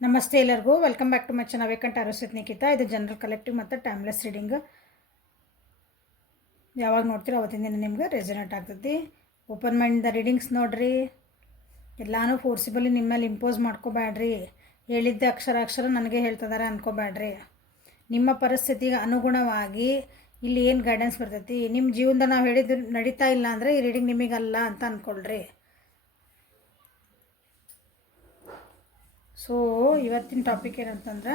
ನಮಸ್ತೆ ಎಲ್ಲರಿಗೂ welcome back to my channel ವೇಕಂಟ್ ಅರಸಿತ್ ನಿಖಿತಾ. ಇದು ಜನರಲ್ ಕಲೆಕ್ಟಿವ್ ಮತ್ತು ಟೈಮ್ಲೆಸ್ ರೀಡಿಂಗ್. ಯಾವಾಗ ನೋಡ್ತೀರೋ ಅವತ್ತಿನ ದಿನ ನಿಮ್ಗೆ ರೆಸನೇಟ್ ಆಗ್ತೈತಿ. ಓಪನ್ ಮೈಂಡ್ ರೀಡಿಂಗ್ಸ್ ನೋಡ್ರಿ. ಎಲ್ಲಾನು ಫೋರ್ಸಿಬಲಿ ನಿಮ್ಮ ಮೇಲೆ ಇಂಪೋಸ್ ಮಾಡ್ಕೋಬೇಡ್ರಿ. ಹೇಳಿದ್ದೆ ಅಕ್ಷರ ನನಗೆ ಹೇಳ್ತಿದ್ದಾರೆ ಅನ್ಕೋಬೇಡ್ರಿ. ನಿಮ್ಮ ಪರಿಸ್ಥಿತಿಗೆ ಅನುಗುಣವಾಗಿ ಇಲ್ಲಿ ಏನು ಗೈಡೆನ್ಸ್ ಬರ್ತೈತಿ, ನಿಮ್ಮ ಜೀವನದ ನಾವು ಹೇಳಿದ್ದು ನಡೀತಾ ಇಲ್ಲ ಅಂದರೆ ಈ ರೀಡಿಂಗ್ ನಿಮಗಲ್ಲ ಅಂತ ಅಂದ್ಕೊಳ್ರಿ. ಸೊ ಇವತ್ತಿನ ಟಾಪಿಕ್ ಏನಂತಂದ್ರೆ,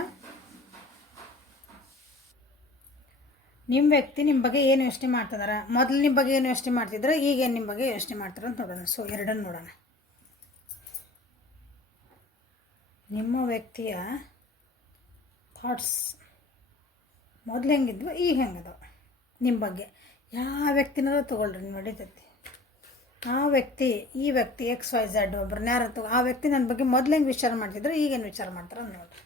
ನಿಮ್ಮ ವ್ಯಕ್ತಿ ನಿಮ್ಮ ಬಗ್ಗೆ ಏನು ಯೋಚನೆ ಮಾಡ್ತಿದಾರೆ, ಮೊದಲು ನಿಮ್ಮ ಬಗ್ಗೆ ಏನು ಯೋಚನೆ ಮಾಡ್ತಿದ್ರೆ ಈಗೇನು ನಿಮ್ಮ ಬಗ್ಗೆ ಯೋಚನೆ ಮಾಡ್ತಾರೆ ಅಂತ ನೋಡೋಣ. ಸೊ ಎರಡನ್ನು ನೋಡೋಣ. ನಿಮ್ಮ ವ್ಯಕ್ತಿಯ ಥಾಟ್ಸ್ ಮೊದಲು ಹೆಂಗಿದ್ವು ಈಗ ಹೆಂಗದವು ನಿಮ್ಮ ಬಗ್ಗೆ. ಯಾವ ವ್ಯಕ್ತಿನಾರು ತೊಗೊಳ್ರಿ, ನೀವು ನಡೀತೈತಿ. ಆ ವ್ಯಕ್ತಿ ಈ ವ್ಯಕ್ತಿ XYZ ಒಬ್ರನ್ನ ಯಾರು ಆ ವ್ಯಕ್ತಿ ನನ್ನ ಬಗ್ಗೆ ಮೊದಲು ಹೆಂಗೆ ವಿಚಾರ ಮಾಡ್ತಿದ್ರು ಈಗೇನು ವಿಚಾರ ಮಾಡ್ತಾರೆ ನೋಡ್ರಿ.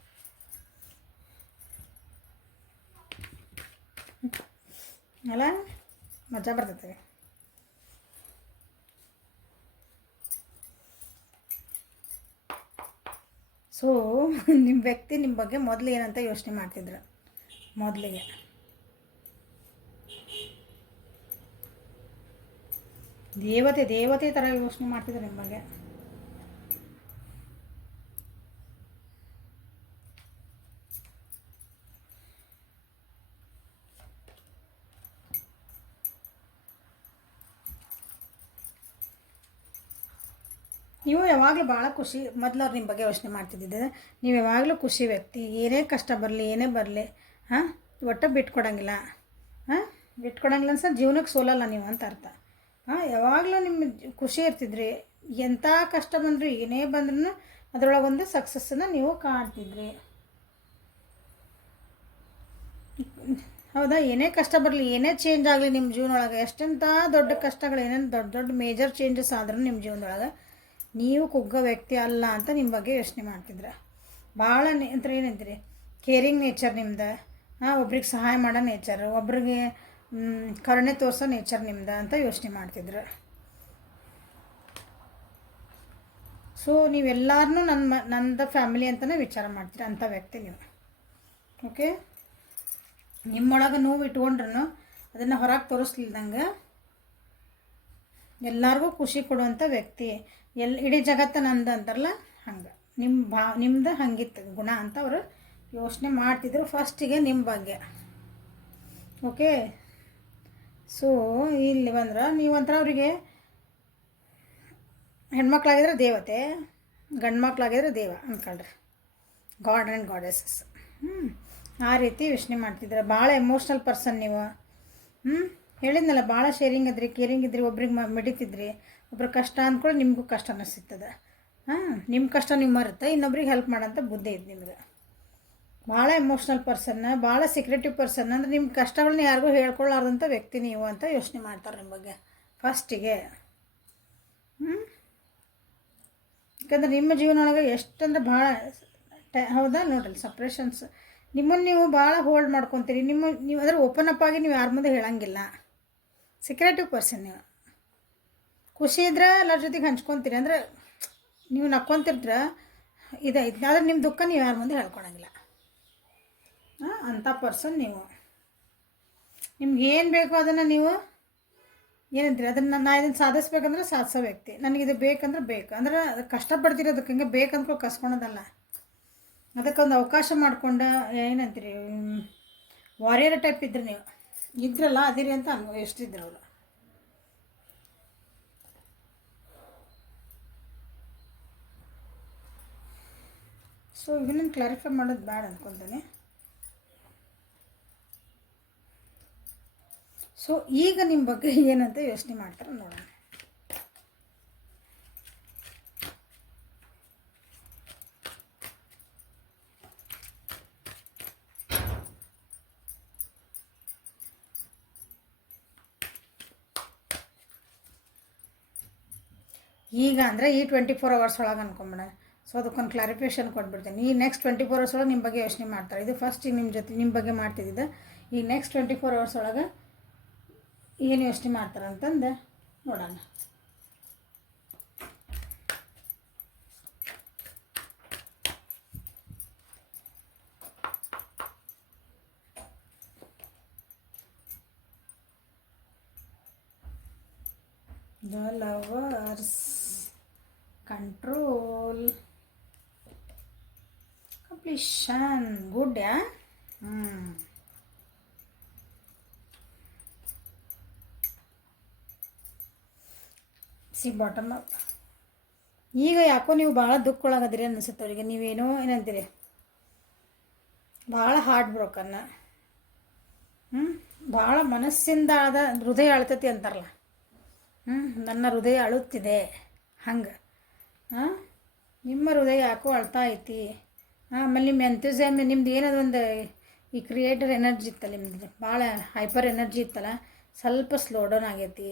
ಅಲ್ಲ ಮಜಾ ಬರ್ತೈತೆ. ಸೊ ನಿಮ್ಮ ವ್ಯಕ್ತಿ ನಿಮ್ಮ ಬಗ್ಗೆ ಮೊದಲು ಏನಂತ ಯೋಚನೆ ಮಾಡ್ತಿದ್ರು. ಮೊದಲಿಗೆ ದೇವತೆ ಥರ ಯೋಚನೆ ಮಾಡ್ತಿದ್ರು ನಿಮ್ಮ ಬಗ್ಗೆ. ನೀವು ಯಾವಾಗಲೂ ಭಾಳ ಖುಷಿ, ಮೊದಲು ಅವ್ರು ನಿಮ್ಮ ಬಗ್ಗೆ ಯೋಚನೆ ಮಾಡ್ತಿದ್ದಿದ್ದೆ. ನೀವು ಯಾವಾಗಲೂ ಖುಷಿ ವ್ಯಕ್ತಿ. ಏನೇ ಕಷ್ಟ ಬರಲಿ ಏನೇ ಬರಲಿ ಒಟ್ಟು ಬಿಟ್ಕೊಡಂಗಿಲ್ಲ. ಬಿಟ್ಕೊಡಂಗಿಲ್ಲ ಅನ್ಸ ಜೀವನಕ್ಕೆ ಸೋಲಲ್ಲ ನೀವು ಅಂತ ಅರ್ಥ. ಯಾವಾಗಲೂ ನಿಮ್ಮ ಖುಷಿ ಇರ್ತಿದ್ರಿ. ಎಂಥ ಕಷ್ಟ ಬಂದರೂ ಏನೇ ಬಂದ್ರೂ ಅದರೊಳಗೊಂದು ಸಕ್ಸಸ್ಸನ್ನು ನೀವು ಕಾಣ್ತಿದ್ರಿ. ಹೌದಾ? ಏನೇ ಕಷ್ಟ ಬರಲಿ ಏನೇ ಚೇಂಜ್ ಆಗಲಿ ನಿಮ್ಮ ಜೀವನೊಳಗೆ, ಎಷ್ಟೆಂಥ ದೊಡ್ಡ ಕಷ್ಟಗಳು ಏನೇನು ದೊಡ್ಡ ಮೇಜರ್ ಚೇಂಜಸ್ ಆದ್ರೂ ನಿಮ್ಮ ಜೀವನದೊಳಗೆ ನೀವು ಕುಗ್ಗೋ ವ್ಯಕ್ತಿ ಅಲ್ಲ ಅಂತ ನಿಮ್ಮ ಬಗ್ಗೆ ಯೋಚನೆ ಮಾಡ್ತಿದ್ರೆ. ಭಾಳ ಅಂತ ಏನಂತೀರಿ, ಕೇರಿಂಗ್ ನೇಚರ್ ನಿಮ್ದು. ಒಬ್ರಿಗೆ ಸಹಾಯ ಮಾಡೋ ನೇಚರ್, ಒಬ್ರಿಗೆ ಕರುಣೆ ತೋರಿಸೋ ನೇಚರ್ ನಿಮ್ದು ಅಂತ ಯೋಚನೆ ಮಾಡ್ತಿದ್ರು. ಸೊ ನೀವೆಲ್ಲರನ್ನೂ ನಂದು ಫ್ಯಾಮಿಲಿ ಅಂತಲೇ ವಿಚಾರ ಮಾಡ್ತೀರಿ ಅಂಥ ವ್ಯಕ್ತಿ ನೀವು. ಓಕೆ, ನಿಮ್ಮೊಳಗೆ ನೋವು ಇಟ್ಕೊಂಡ್ರೂ ಅದನ್ನು ಹೊರಗೆ ತೋರಿಸ್ಲಿಲ್ದಂಗೆ ಎಲ್ಲರಿಗೂ ಖುಷಿ ಕೊಡುವಂಥ ವ್ಯಕ್ತಿ. ಇಡೀ ಜಗತ್ತು ನಂದು ಅಂತಾರಲ್ಲ ಹಂಗೆ ನಿಮ್ದು ಹಂಗಿತ್ತು ಗುಣ ಅಂತ ಅವರು ಯೋಚನೆ ಮಾಡ್ತಿದ್ರು ಫಸ್ಟಿಗೆ ನಿಮ್ಮ ಬಗ್ಗೆ. ಓಕೆ, ಸೊ ಇಲ್ಲಿ ಬಂದ್ರೆ ನೀವಂತರ ಅವರಿಗೆ ಹೆಣ್ಮಕ್ಳಾಗಿದ್ರೆ ದೇವತೆ, ಗಂಡು ಮಕ್ಳಾಗಿದ್ರೆ ದೇವ ಅಂದ್ಕೊಳ್ರಿ. God and goddesses. ಆ ರೀತಿ ಯೋಚನೆ ಮಾಡ್ತಿದ್ರೆ. ಭಾಳ ಎಮೋಷ್ನಲ್ ಪರ್ಸನ್ ನೀವು. ಹೇಳಿದ್ನಲ್ಲ, ಭಾಳ ಶೇರಿಂಗ್ ಇದ್ರಿ, ಕೇರಿಂಗ್ ಇದ್ರಿ, ಒಬ್ರಿಗೆ ಮಿಡಿತಿದ್ರಿ. ಒಬ್ರ ಕಷ್ಟ ಅಂದ್ಕೊಳ್ಳಿ ನಿಮಗೂ ಕಷ್ಟ ಅನ್ನಿಸ್ತದೆ. ನಿಮ್ಮ ಕಷ್ಟ ನೀವು ಮರುತ್ತೆ ಇನ್ನೊಬ್ರಿಗೆ ಹೆಲ್ಪ್ ಮಾಡೋಂಥ ಬುದ್ಧಿ ಇದೆ ನಿಮ್ಗೆ. ಭಾಳ ಎಮೋಷ್ನಲ್ ಪರ್ಸನ್ನ, ಭಾಳ ಸೀಕ್ರೆಟಿವ್ ಪರ್ಸನ್. ಅಂದರೆ ನಿಮ್ಮ ಕಷ್ಟಗಳನ್ನ ಯಾರಿಗೂ ಹೇಳ್ಕೊಳ್ಳಾರ್ದಂಥ ವ್ಯಕ್ತಿ ನೀವು ಅಂತ ಯೋಚನೆ ಮಾಡ್ತಾರೆ ನಿಮ್ಮ ಬಗ್ಗೆ ಫಸ್ಟಿಗೆ. ಯಾಕಂದ್ರೆ ನಿಮ್ಮ ಜೀವನೊಳಗೆ ಎಷ್ಟಂದ್ರೆ ಭಾಳ ಹೌದಾ ನೋಡ್ರಿ, ಸಪ್ರೇಷನ್ಸ್. ನಿಮ್ಮನ್ನು ನೀವು ಭಾಳ ಹೋಲ್ಡ್ ಮಾಡ್ಕೊತೀರಿ. ನೀವು ಅದರ ಓಪನ್ ಅಪ್ ಆಗಿ ನೀವು ಯಾರ ಮುಂದೆ ಹೇಳಂಗಿಲ್ಲ. ಸೀಕ್ರೆಟಿವ್ ಪರ್ಸನ್ ನೀವು. ಖುಷಿ ಇದ್ರೆ ಎಲ್ಲರ ಜೊತೆಗೆ ಹಂಚ್ಕೊತೀರಿ. ಅಂದರೆ ನೀವು ನಕ್ಕೊತಿರ್ತೀರ ಇದೈತೆ, ಆದರೆ ನಿಮ್ಮ ದುಃಖ ನೀವು ಯಾರ ಮುಂದೆ ಹೇಳ್ಕೊಳಂಗಿಲ್ಲ. ಅಂಥ ಪರ್ಸನ್ ನೀವು. ನಿಮ್ಗೆ ಏನು ಬೇಕೋ ಅದನ್ನು ನೀವು ಏನಂತೀರಿ, ಅದನ್ನು ಇದನ್ನು ಸಾಧಿಸ್ಬೇಕಂದ್ರೆ ಸಾಧಿಸೋ ವ್ಯಕ್ತಿ. ನನಗಿದು ಬೇಕಂದ್ರೆ ಬೇಕು ಅಂದ್ರೆ ಅದು ಕಷ್ಟಪಡ್ತಿರೋದಕ್ಕೆ ಹಿಂಗೆ ಬೇಕಂದ್ಕೊ ಕಸ್ಕೊಳೋದಲ್ಲ. ಅದಕ್ಕೊಂದು ಅವಕಾಶ ಮಾಡ್ಕೊಂಡು ಏನಂತೀರಿ, ವಾರಿಯರ್ ಟೈಪ್ ಇದ್ರಿ ನೀವು. ಇದ್ರಲ್ಲ ಅದಿರಿ ಅಂತ ಎಷ್ಟಿದ್ರು ಅವರು. ಸೊ ಇದನ್ನು ಕ್ಲಾರಿಫೈ ಮಾಡೋದು ಬೇಡ ಅಂದ್ಕೊಳ್ತೇನೆ. ಸೊ ಈಗ ನಿಮ್ಮ ಬಗ್ಗೆ ಏನಂತ ಯೋಚನೆ ಮಾಡ್ತಾರೆ ನೋಡೋಣ. ಈಗ ಅಂದರೆ ಈ 24 hours ಒಳಗೆ ಅನ್ಕೊಂಬಿಡ. ಸೊ ಅದಕ್ಕೊಂದು ಕ್ಲಾರಿಫಿಕೇಷನ್ ಕೊಟ್ಬಿಡ್ತೀನಿ. ಈ ನೆಕ್ಸ್ಟ್ 24 hours ಒಳಗೆ ನಿಮ್ಮ ಬಗ್ಗೆ ಯೋಚನೆ ಮಾಡ್ತಾರೆ. ಇದು ಫಸ್ಟ್ ಈಗ ನಿಮ್ಮ ಬಗ್ಗೆ ಮಾಡ್ತಿದ್ದಿದ್ದು. ಈ ನೆಕ್ಸ್ಟ್ 24 hours ಒಳಗೆ ಏನು ಯೋಚನೆ ಮಾಡ್ತಾರೆ ಅಂತಂದು ನೋಡೋಣ. The lovers, control, completion. Good yeah. C bottom up. ಈಗ ಯಾಕೋ ನೀವು ಭಾಳ ದುಃಖ ಒಳಗದಿರಿ ಅನಿಸುತ್ತೆ ಅವರಿಗೆ. ನೀವೇನೋ ಏನಂತೀರಿ, ಭಾಳ ಹಾರ್ಟ್ ಬ್ರೋಕನ್ನ, ಭಾಳ ಮನಸ್ಸಿಂದ ಆದ ಹೃದಯ ಅಳ್ತತಿ ಅಂತಾರಲ್ಲ, ನನ್ನ ಹೃದಯ ಅಳುತ್ತಿದೆ ಹಂಗೆ. ನಿಮ್ಮ ಹೃದಯ ಯಾಕೋ ಅಳ್ತಾ ಐತಿ. ಆಮೇಲೆ ನಿಮ್ಮ ಎಂಥೂಸಿಯಾಮ್, ನಿಮ್ದು ಏನದು ಒಂದು ಈ ಕ್ರಿಯೇಟರ್ ಎನರ್ಜಿ ಇತ್ತಲ್ಲ ನಿಮ್ದು, ಭಾಳ ಹೈಪರ್ ಎನರ್ಜಿ ಇತ್ತಲ್ಲ, ಸ್ವಲ್ಪ ಸ್ಲೋ ಡೌನ್ ಆಗೈತಿ.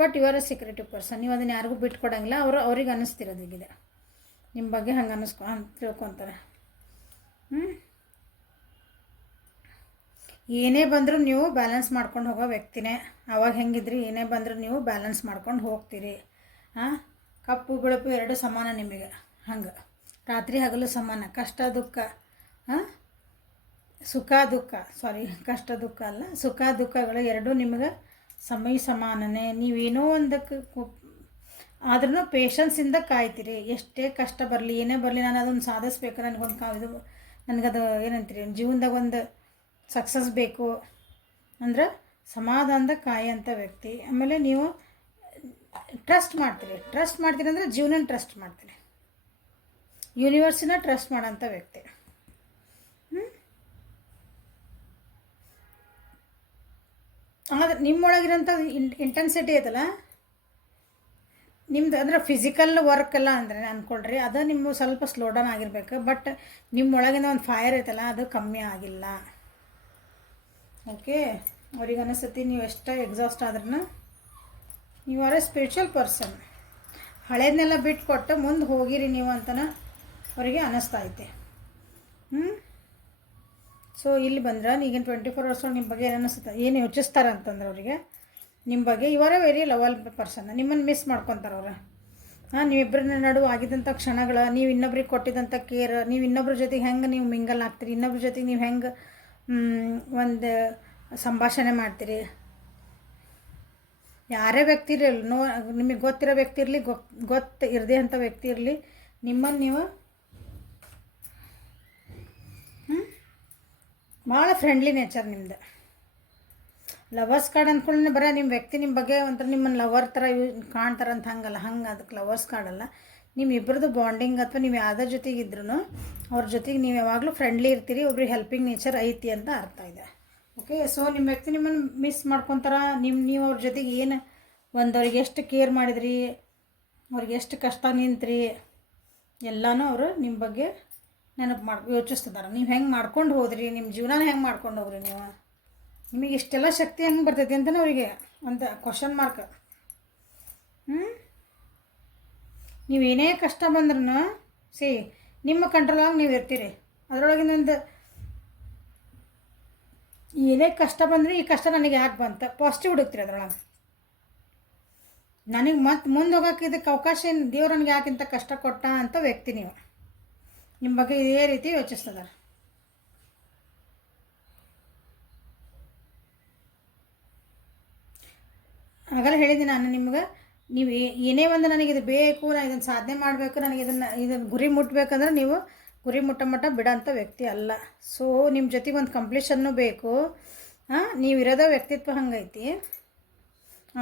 But you are a secretive person. ನೀವು ಅದನ್ನು ಯಾರಿಗೂ ಬಿಟ್ಕೊಡಂಗಿಲ್ಲ. ಅವ್ರಿಗೆ ಅನ್ನಿಸ್ತಿರೋದು ಈಗಿದೆ ನಿಮ್ಮ ಬಗ್ಗೆ, ಹಂಗೆ ತಿಳ್ಕೊತಾರೆ. ಏನೇ ಬಂದರೂ ನೀವು ಬ್ಯಾಲೆನ್ಸ್ ಮಾಡ್ಕೊಂಡು ಹೋಗೋ ವ್ಯಕ್ತಿನೇ. ಅವಾಗ ಹೆಂಗಿದ್ರಿ, ಏನೇ ಬಂದರೂ ನೀವು ಬ್ಯಾಲೆನ್ಸ್ ಮಾಡ್ಕೊಂಡು ಹೋಗ್ತೀರಿ. ಕಪ್ಪು ಬಿಳುಪು ಎರಡು ಸಮಾನ ನಿಮಗೆ. ಹಂಗೆ ರಾತ್ರಿ ಹಗಲು ಸಮಾನ. ಕಷ್ಟ ದುಃಖ, ಸುಖ ದುಃಖ, ಕಷ್ಟ ದುಃಖ ಅಲ್ಲ, ಸುಖ ದುಃಖಗಳು ಎರಡೂ ನಿಮಗೆ ಸಮಾನನೇ. ನೀವೇನೋ ಒಂದಕ್ಕೆ ಆದ್ರೂ ಪೇಷನ್ಸಿಂದ ಕಾಯ್ತೀರಿ. ಎಷ್ಟೇ ಕಷ್ಟ ಬರಲಿ, ಏನೇ ಬರಲಿ, ನಾನು ಅದೊಂದು ಸಾಧಿಸ್ಬೇಕು, ನನಗೊಂದು ನನಗದು ಏನಂತೀರಿ, ಜೀವನದಾಗ ಒಂದು ಸಕ್ಸಸ್ ಬೇಕು ಅಂದ್ರೆ ಸಮಾಧಾನದ ಕಾಯಂಥ ವ್ಯಕ್ತಿ. ಆಮೇಲೆ ನೀವು ಟ್ರಸ್ಟ್ ಮಾಡ್ತೀರಿ ಅಂದರೆ ಜೀವನ ಟ್ರಸ್ಟ್ ಮಾಡ್ತೀರಿ, ಯೂನಿವರ್ಸಿನ ಟ್ರಸ್ಟ್ ಮಾಡೋಂಥ ವ್ಯಕ್ತಿ. ಆದರೆ ನಿಮ್ಮೊಳಗಿರೋಂಥ ಇಂಟೆನ್ಸಿಟಿ ಐತಲ್ಲ ನಿಮ್ದು, ಅಂದರೆ ಫಿಸಿಕಲ್ ವರ್ಕ್ ಎಲ್ಲ ಅಂದರೆ ಅಂದ್ಕೊಳ್ರಿ, ಅದು ನಿಮ್ಮ ಸ್ವಲ್ಪ ಸ್ಲೋ ಡೌನ್ ಆಗಿರ್ಬೇಕು. ಬಟ್ ನಿಮ್ಮೊಳಗಿನ ಒಂದು ಫೈರ್ ಐತಲ್ಲ, ಅದು ಕಮ್ಮಿ ಆಗಿಲ್ಲ. ಓಕೆ, ಅವ್ರಿಗೆ ಅನಿಸುತ್ತೆ ನೀವು ಎಷ್ಟೇ ಎಕ್ಸಾಸ್ಟ್ ಆದ್ರೂ ನೀವು ಆರ್ ಎ ಸ್ಪಿರಿಚುವಲ್ ಪರ್ಸನ್. ಹಳೇದನ್ನೆಲ್ಲ ಬಿಟ್ಕೊಟ್ಟು ಮುಂದೆ ಹೋಗಿರಿ ನೀವು ಅಂತಲೇ ಅವರಿಗೆ ಅನ್ನಿಸ್ತಾ ಐತೆ. ಸೊ ಇಲ್ಲಿ ಬಂದ್ರೆ ಈಗಿನ 24 hours ನಿಮ್ಮ ಬಗ್ಗೆ ಏನು ಅನ್ನಿಸುತ್ತೆ, ಏನು ಯೋಚಿಸ್ತಾರೆ ಅಂತಂದ್ರೆ ಅವರಿಗೆ ನಿಮ್ಮ ಬಗ್ಗೆ you are a very lovely person. ನಿಮ್ಮನ್ನು ಮಿಸ್ ಮಾಡ್ಕೊತಾರೆ ಅವ್ರು. ನೀವಿಬ್ಬರ ನಡುವೆ ಆಗಿದ್ದಂಥ ಕ್ಷಣಗಳು, ನೀವು ಇನ್ನೊಬ್ರಿಗೆ ಕೊಟ್ಟಿದ್ದಂಥ ಕೇರ್, ನೀವು ಇನ್ನೊಬ್ರ ಜೊತೆಗೆ ಹೆಂಗೆ ನೀವು ಮಿಂಗಲ್ ಆಗ್ತೀರಿ, ಇನ್ನೊಬ್ರ ಜೊತೆಗೆ ನೀವು ಹೆಂಗೆ ಒಂದು ಸಂಭಾಷಣೆ ಮಾಡ್ತೀರಿ. ಯಾರೇ ವ್ಯಕ್ತಿ ಇರಲಿ, ನಿಮಗೆ ಗೊತ್ತಿರೋ ವ್ಯಕ್ತಿ ಇರಲಿ, ಗೊತ್ತು ಇರದೇ ಅಂಥ ವ್ಯಕ್ತಿ ಇರಲಿ, ನಿಮ್ಮನ್ನು ನೀವು ಭಾಳ ಫ್ರೆಂಡ್ಲಿ ನೇಚರ್ ನಿಮ್ದು. ಲವರ್ಸ್ ಕಾರ್ಡ್ ಅಂದ್ಕೊಳ್ಳಿ ಬರೀ ನಿಮ್ಮ ವ್ಯಕ್ತಿ ನಿಮ್ಮ ಬಗ್ಗೆ ಒಂಥರ ನಿಮ್ಮನ್ನು ಲವರ್ ಥರ ಕಾಣ್ತಾರಂತ ಹಂಗಲ್ಲ, ಅದಕ್ಕೆ ಲವರ್ಸ್ ಕಾರ್ಡ್ ಅಲ್ಲ. ನಿಮ್ಮಿಬ್ಬರದು ಬಾಂಡಿಂಗ್ ಅಥವಾ ನೀವು ಯಾವ್ದ್ರ ಜೊತೆಗಿದ್ರೂ ಅವ್ರ ಜೊತೆಗೆ ನೀವು ಯಾವಾಗಲೂ ಫ್ರೆಂಡ್ಲಿ ಇರ್ತೀರಿ, ಒಬ್ರಿಗೆ ಹೆಲ್ಪಿಂಗ್ ನೇಚರ್ ಐತಿ ಅಂತ ಅರ್ಥ ಇದೆ. ಓಕೆ, ಸೊ ನಿಮ್ಮ ವ್ಯಕ್ತಿ ನಿಮ್ಮನ್ನು ಮಿಸ್ ಮಾಡ್ಕೊತಾರ. ನೀವು ಅವ್ರ ಜೊತೆಗೆ ಏನು ಅವ್ರಿಗೆ ಎಷ್ಟು ಕೇರ್ ಮಾಡಿದ್ರಿ, ಅವ್ರಿಗೆ ಎಷ್ಟು ಕಷ್ಟ ನಿಂತ್ರಿ, ಎಲ್ಲನೂ ಅವರು ನಿಮ್ಮ ಬಗ್ಗೆ ನೆನಪು ಯೋಚಿಸ್ತಿದ್ದಾರೆ. ನೀವು ಹೆಂಗೆ ಮಾಡ್ಕೊಂಡು ಹೋದ್ರಿ, ನಿಮ್ಮ ಜೀವನ ಹೆಂಗೆ ಮಾಡ್ಕೊಂಡು ಹೋಗ್ರಿ, ನಿಮಗೆ ಇಷ್ಟೆಲ್ಲ ಶಕ್ತಿ ಹೆಂಗೆ ಬರ್ತೈತಿ ಅಂತಲೇ ಅವರಿಗೆ ಒಂದು ಕ್ವಶನ್ ಮಾರ್ಕ್. ನೀವೇನೇ ಕಷ್ಟ ಬಂದ್ರೂ ನಿಮ್ಮ ಕಂಟ್ರೋಲಾಗಿ ನೀವು ಇರ್ತೀರಿ. ಅದರೊಳಗಿನೊಂದು ಏನೇ ಕಷ್ಟ ಬಂದರೆ ಈ ಕಷ್ಟ ನನಗೆ ಯಾಕೆ ಬಂತ ಪಾಸಿಟಿವ್ ಹುಡುಕ್ತೀರಿ. ಅದರೊಳಗೆ ನನಗೆ ಮತ್ತೆ ಮುಂದೆ ಹೋಗೋಕೆ ಇದಕ್ಕೆ ಅವಕಾಶ ಏನು, ದೇವ್ರು ನನಗೆ ಯಾಕಿಂತ ಕಷ್ಟ ಕೊಟ್ಟ ಅಂತ ವ್ಯಕ್ತಿ ನೀವು. ನಿಮ್ಮ ಬಗ್ಗೆ ಇದೇ ರೀತಿ ಯೋಚಿಸ್ತದಾರೆ. ಆಗಲ್ಲ ಹೇಳಿದ್ದೀನಿ ನಾನು ನಿಮ್ಗೆ, ನೀವು ಏನೇ ಒಂದು ನನಗಿದು ಬೇಕು, ನಾನು ಇದನ್ನು ಸಾಧನೆ ಮಾಡಬೇಕು, ನನಗೆ ಇದನ್ನು ಗುರಿ ಮುಟ್ಟಬೇಕಂದ್ರೆ ನೀವು ಗುರಿ ಮುಟ್ಟ ಬಿಡೋಂಥ ವ್ಯಕ್ತಿ ಅಲ್ಲ. ಸೊ ನಿಮ್ಮ ಜೊತೆಗೆ ಒಂದು ಕಂಪ್ಲೀಷನ್ನು ಬೇಕು. ನೀವು ಇರೋದ ವ್ಯಕ್ತಿತ್ವ ಹಂಗೈತಿ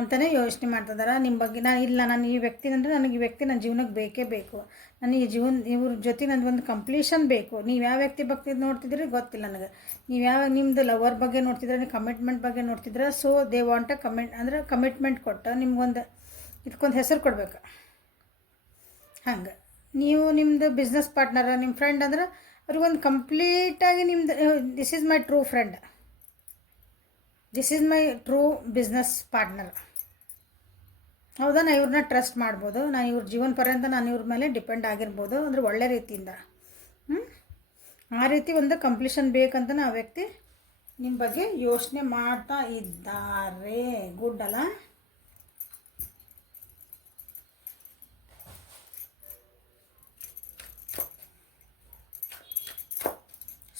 ಅಂತಲೇ ಯೋಚನೆ ಮಾಡ್ತಿದ್ದಾರೆ ನಿಮ್ಮ ಬಗ್ಗೆ. ನಾನು ಈ ವ್ಯಕ್ತಿ ಅಂದರೆ ನನಗೆ ಈ ವ್ಯಕ್ತಿ ನನ್ನ ಜೀವನಕ್ಕೆ ಬೇಕೇ ಬೇಕು, ನನಗೆ ಇವ್ರ ಜೊತೆ ನನಗೆ ಒಂದು ಕಂಪ್ಲೀಷನ್ ಬೇಕು. ನೀವು ಯಾವ ವ್ಯಕ್ತಿ ಬಗ್ಗೆ ನೋಡ್ತಿದ್ರಿ ಗೊತ್ತಿಲ್ಲ ನನಗೆ. ನೀವು ಯಾವ ನಿಮ್ಮದು ಲವರ್ ಬಗ್ಗೆ ನೋಡ್ತಿದ್ರೆ, ನೀವು ಕಮಿಟ್ಮೆಂಟ್ ಬಗ್ಗೆ ನೋಡ್ತಿದ್ರೆ, ಸೊ ದೇ ವಾಂಟ್ ಕಮಿಟ್ಮೆಂಟ್ ಕೊಟ್ಟು ನಿಮ್ಗೊಂದು ಇದಕ್ಕೊಂದು ಹೆಸರು ಕೊಡ್ಬೇಕು. ಹಂಗೆ ನೀವು ನಿಮ್ಮದು ಬಿಸ್ನೆಸ್ ಪಾರ್ಟ್ನರ, ನಿಮ್ಮ ಫ್ರೆಂಡ್ ಅಂದ್ರೆ ಅವ್ರಿಗೊಂದು ಕಂಪ್ಲೀಟಾಗಿ ನಿಮ್ಮದು this is my true friend, this is my true business partner. ಹೌದಾ, ನಾನು ಇವ್ರನ್ನ ಟ್ರಸ್ಟ್ ಮಾಡ್ಬೋದು, ನಾನು ಇವ್ರ ಜೀವನ ಪರ್ಯಂತ ನಾನು ಇವ್ರ ಮೇಲೆ ಡಿಪೆಂಡ್ ಆಗಿರ್ಬೋದು ಅಂದರೆ ಒಳ್ಳೆ ರೀತಿಯಿಂದ. ಆ ರೀತಿ ಒಂದು ಕಂಪ್ಲೀಷನ್ ಬೇಕಂತ ಆ ವ್ಯಕ್ತಿ ನಿಮ್ಮ ಬಗ್ಗೆ ಯೋಚನೆ ಮಾಡ್ತಾ ಇದ್ದಾರೆ. ಗುಡ್ ಅಲ್ಲ?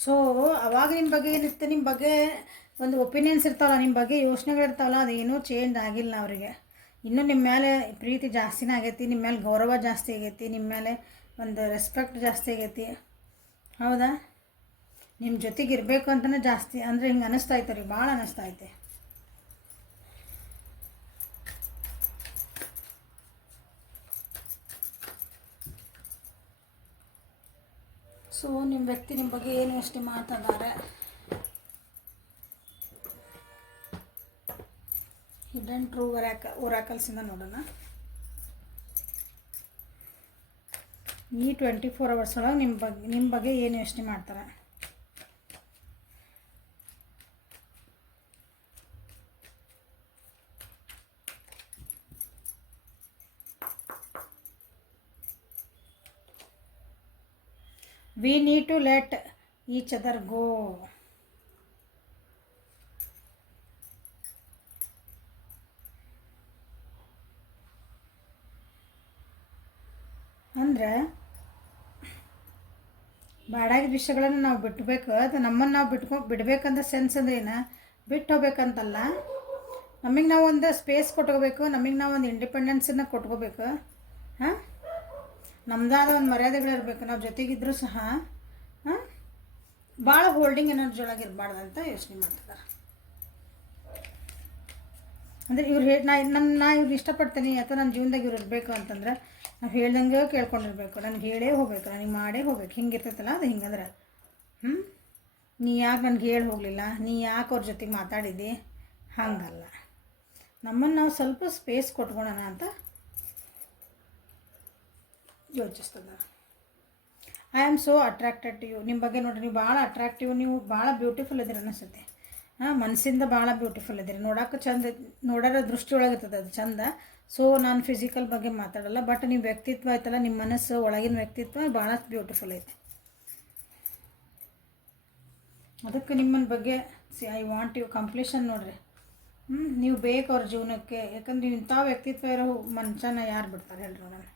ಸೊ ಅವಾಗ ನಿಮ್ಮ ಬಗ್ಗೆ ಏನಿರುತ್ತೆ, ನಿಮ್ಮ ಬಗ್ಗೆ ಒಂದು ಒಪಿನಿಯನ್ಸ್ ಇರ್ತಾವಲ್ಲ, ನಿಮ್ಮ ಬಗ್ಗೆ ಯೋಚನೆಗಳಿರ್ತಾವಲ್ಲ, ಅದೇನೂ ಚೇಂಜ್ ಆಗಿಲ್ಲ ಅವರಿಗೆ. ಇನ್ನೂ ನಿಮ್ಮ ಮೇಲೆ ಪ್ರೀತಿ ಜಾಸ್ತಿನೇ ಆಗೈತಿ, ನಿಮ್ಮ ಮೇಲೆ ಗೌರವ ಜಾಸ್ತಿ ಆಗೈತಿ, ನಿಮ್ಮ ಮೇಲೆ ಒಂದು ರೆಸ್ಪೆಕ್ಟ್ ಜಾಸ್ತಿ ಆಗೈತಿ. ಹೌದಾ? ನಿಮ್ಮ ಜೊತೆಗೆ ಇರಬೇಕು ಅಂತಲೇ ಜಾಸ್ತಿ ಅಂದರೆ ಹಿಂಗೆ ಅನ್ನಿಸ್ತಾ ಐತೆ ರೀ, ಭಾಳ ಅನ್ನಿಸ್ತಾ ಐತೆ. ಸೊ ನಿಮ್ಮ ವ್ಯಕ್ತಿ ನಿಮ್ಮ ಬಗ್ಗೆ ಏನು ಯೋಚನೆ ಮಾಡ್ತಿದ್ದಾರೆ? ಹಿಡನ್ ಟ್ರೂ ಒರಾಕಲ್ಸಿಂದ ನೋಡೋಣ. ಈ 24 hours ಒಳಗೆ ನಿಮ್ಮ ಬಗ್ಗೆ ಏನು ಯೋಚನೆ ಮಾಡ್ತಾರೆ? We need to let each other go. ಅಂದರೆ ಬಾಡಾಗಿದ್ದ ವಿಷಯಗಳನ್ನು ನಾವು ಬಿಟ್ಟಬೇಕು, ಅದು ನಮ್ಮನ್ನು ನಾವು ಬಿಡಬೇಕಂತ ಸೆನ್ಸ್ ಅಂದ್ರೆ ಏನು? ಬಿಟ್ಟು ಹೋಗ್ಬೇಕಂತಲ್ಲ, ನಮಗೆ ನಾವು ಒಂದು ಸ್ಪೇಸ್ ಕೊಟ್ಕೋಬೇಕು, ನಮಗೆ ನಾವು ಒಂದು ಇಂಡಿಪೆಂಡೆನ್ಸನ್ನು ಕೊಟ್ಕೋಬೇಕು. ಹಾಂ, ನಮ್ಮದಾದ ಒಂದು ಮರ್ಯಾದೆಗಳಿರಬೇಕು. ನಾವು ಜೊತೆಗಿದ್ದರೂ ಸಹ ಭಾಳ ಹೋಲ್ಡಿಂಗ್ ಎನರ್ಜಿ ಒಳಗೆ ಇರಬಾರ್ದು ಅಂತ ಯೋಚನೆ ಮಾಡ್ತಿದ್ದಾರೆ. ಅಂದರೆ ಇವ್ರು ನಾ ಇವ್ರು ಇಷ್ಟಪಡ್ತೀನಿ ಅಥವಾ ನನ್ನ ಜೀವನದಾಗ ಇವ್ರು ಇರಬೇಕು ಅಂತಂದ್ರೆ ನಾವು ಹೇಳ್ದಂಗೆ ಕೇಳ್ಕೊಂಡಿರ್ಬೇಕು, ನನಗೆ ಹೇಳೇ ಹೋಗ್ಬೇಕು, ನನಗೆ ಮಾಡೇ ಹೋಗ್ಬೇಕು. ಹಿಂಗೆ ಇರ್ತೈತಲ್ಲ ಅದು ಹಿಂಗಂದ್ರೆ ನೀ ಯಾಕೆ ನನಗೆ ಹೇಳಿ ಹೋಗಲಿಲ್ಲ, ನೀ ಯಾಕೆ ಅವ್ರ ಜೊತೆಗೆ ಮಾತಾಡಿದ್ದಿ, ಹಾಗಲ್ಲ. ನಮ್ಮನ್ನು ನಾವು ಸ್ವಲ್ಪ ಸ್ಪೇಸ್ ಕೊಟ್ಕೊಳ್ಳೋಣ ಅಂತ ಯೋಚಿಸ್ತದ. I am so attracted to you. ನಿಮ್ಮ ಬಗ್ಗೆ ನೋಡಿರಿ, ನೀವು ಭಾಳ ಅಟ್ರಾಕ್ಟಿವ್, ನೀವು ಭಾಳ ಬ್ಯೂಟಿಫುಲ್ ಇದ್ದೀರಿ ಅನ್ನಿಸುತ್ತೆ. ಮನಸ್ಸಿಂದ ಭಾಳ ಬ್ಯೂಟಿಫುಲ್ ಇದ್ದೀರಿ, ನೋಡೋಕೆ ಚಂದ, ನೋಡೋರ ದೃಷ್ಟಿ ಒಳಗಿರ್ತದೆ ಅದು ಚಂದ. ಸೊ ನಾನು ಫಿಸಿಕಲ್ ಬಗ್ಗೆ ಮಾತಾಡಲ್ಲ, ಬಟ್ ನಿಮ್ಮ ವ್ಯಕ್ತಿತ್ವ ಆಯ್ತಲ್ಲ, ನಿಮ್ಮ ಮನಸ್ಸು ಒಳಗಿನ ವ್ಯಕ್ತಿತ್ವ ಭಾಳ ಬ್ಯೂಟಿಫುಲ್ ಐತೆ. ಅದಕ್ಕೆ ನಿಮ್ಮನ್ನ ಬಗ್ಗೆ ಐ ವಾಂಟ್ ಯು ಕಂಪ್ಲೀಷನ್ ನೋಡಿರಿ. ನೀವು ಬೇಕು ಅವ್ರ ಜೀವನಕ್ಕೆ, ಯಾಕಂದ್ರೆ ನೀವು ಇಂಥ ವ್ಯಕ್ತಿತ್ವ ಇರೋ ಮನುಷ್ಯನ ಯಾರು ಬಿಡ್ತಾರೆ ಹೇಳ್ರಿ?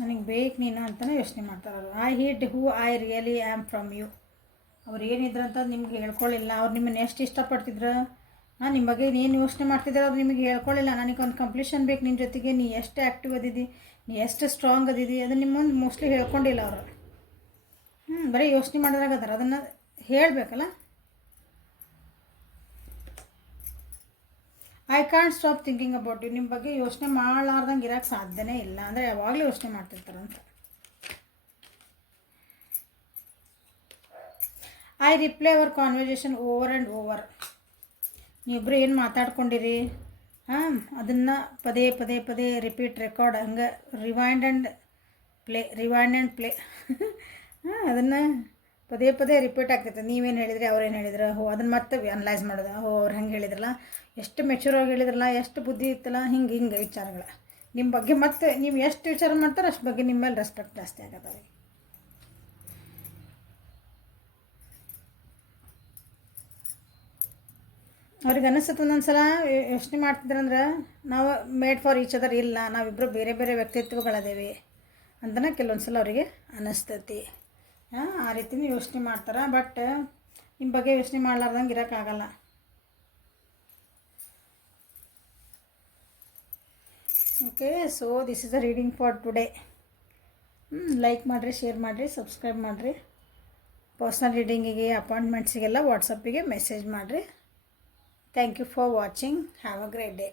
ನನಗೆ ಬೇಕು ನೀನು ಅಂತಲೇ ಯೋಚನೆ ಮಾಡ್ತಾರೆ ಅವರು. I hide who I really am from you. ಅವ್ರು ಏನಿದ್ರಂತ ನಿಮ್ಗೆ ಹೇಳ್ಕೊಳ್ಳಿಲ್ಲ. ಅವ್ರು ನಿಮ್ಮನ್ನು ಎಷ್ಟು ಇಷ್ಟಪಡ್ತಿದ್ರು, ನಿಮ್ಮ ಬಗ್ಗೆ ಏನು ಯೋಚನೆ ಮಾಡ್ತಿದ್ದಾರೆ ಅವ್ರು ನಿಮಗೆ ಹೇಳ್ಕೊಳ್ಳಿಲ್ಲ. ನನಗೊಂದು ಕಂಪ್ಲೀಷನ್ ಬೇಕು ನಿನ್ನ ಜೊತೆಗೆ, ನೀ ಎಷ್ಟು ಆ್ಯಕ್ಟಿವ್ ಅದಿದ್ದಿ, ನೀ ಎಷ್ಟು ಸ್ಟ್ರಾಂಗ್ ಅದಿದ್ದಿ, ಅದನ್ನು ನಿಮ್ಮೊಂದು ಮೋಸ್ಟ್ಲಿ ಹೇಳ್ಕೊಂಡಿಲ್ಲ ಅವರು. ಬರೀ ಯೋಚನೆ ಮಾಡಿದ್ರಾಗದಾರ, ಅದನ್ನು ಹೇಳಬೇಕಲ್ಲ. I can't stop thinking about you. ನಿಮ್ಮ ಬಗ್ಗೆ ಯೋಚನೆ ಮಾಡಲಾರ್ದಂಗೆ ಇರೋಕ್ಕೆ ಸಾಧ್ಯನೇ ಇಲ್ಲ. ಅಂದರೆ ಯಾವಾಗಲೂ ಯೋಚನೆ ಮಾಡ್ತಿರ್ತಾರಂತ. I replay our conversation over and over. ನೀವಿಬ್ಬರು ಏನು ಮಾತಾಡ್ಕೊಂಡಿರಿ ಅದನ್ನು ಪದೇ ಪದೇ ಪದೇ ರಿಪೀಟ್ ರೆಕಾರ್ಡ್, ಹಂಗೆ ರಿವೈಂಡ್ ಆ್ಯಂಡ್ ಪ್ಲೇ ಅದನ್ನು ಪದೇ ಪದೇ ರಿಪೀಟ್ ಆಗ್ತೈತೆ. ನೀವೇನು ಹೇಳಿದ್ರಿ, ಅವ್ರೇನು ಹೇಳಿದ್ರು, ಅದನ್ನು ಮತ್ತೆ ಅನಲೈಸ್ ಮಾಡೋದು. ಅವ್ರು ಹೆಂಗೆ ಹೇಳಿದ್ರಲ್ಲ, ಎಷ್ಟು ಮೆಚೂರಾಗಿ ಹೇಳಿದ್ರಲ್ಲ, ಎಷ್ಟು ಬುದ್ಧಿ ಇತ್ತಲ್ಲ, ಹಿಂಗೆ ವಿಚಾರಗಳ ನಿಮ್ಮ ಬಗ್ಗೆ. ಮತ್ತೆ ನೀವು ಎಷ್ಟು ವಿಚಾರ ಮಾಡ್ತಾರೋ ಅಷ್ಟು ಬಗ್ಗೆ ನಿಮ್ಮ ಮೇಲೆ ರೆಸ್ಪೆಕ್ಟ್ ಜಾಸ್ತಿ ಆಗತ್ತೆ ಅವ್ರಿಗೆ. ಅವ್ರಿಗೆ ಅನಿಸುತ್ತೆ ಒಂದೊಂದ್ಸಲ ಯೋಚನೆ ಮಾಡ್ತಿದ್ರಂದ್ರೆ ನಾವು ಮೇಡ್ ಫಾರ್ ಈಚ್ ಅದರ್ ಇಲ್ಲ, ನಾವಿಬ್ಬರು ಬೇರೆ ಬೇರೆ ವ್ಯಕ್ತಿತ್ವಗಳದೇವಿ ಅಂತಲೇ ಕೆಲವೊಂದು ಸಲ ಅವರಿಗೆ ಅನ್ನಿಸ್ತೈತಿ. ಆ ರೀತಿಯೂ ಯೋಚನೆ ಮಾಡ್ತಾರೆ. ಬಟ್ ನಿಮ್ಮ ಬಗ್ಗೆ ಯೋಚನೆ ಮಾಡಲಾರ್ದಂಗೆ ಇರೋಕ್ಕಾಗಲ್ಲ. Okay, so this is a reading for today. Like ಮಾಡಿರಿ, ಶೇರ್ ಮಾಡಿರಿ, ಸಬ್ಸ್ಕ್ರೈಬ್ ಮಾಡಿರಿ. ಪರ್ಸ್ನಲ್ ರೀಡಿಂಗಿಗೆ, ಅಪಾಯಿಂಟ್ಮೆಂಟ್ಸಿಗೆಲ್ಲ ವಾಟ್ಸಪ್ಪಿಗೆ ಮೆಸೇಜ್ ಮಾಡಿರಿ. Thank you for watching. Have a great day.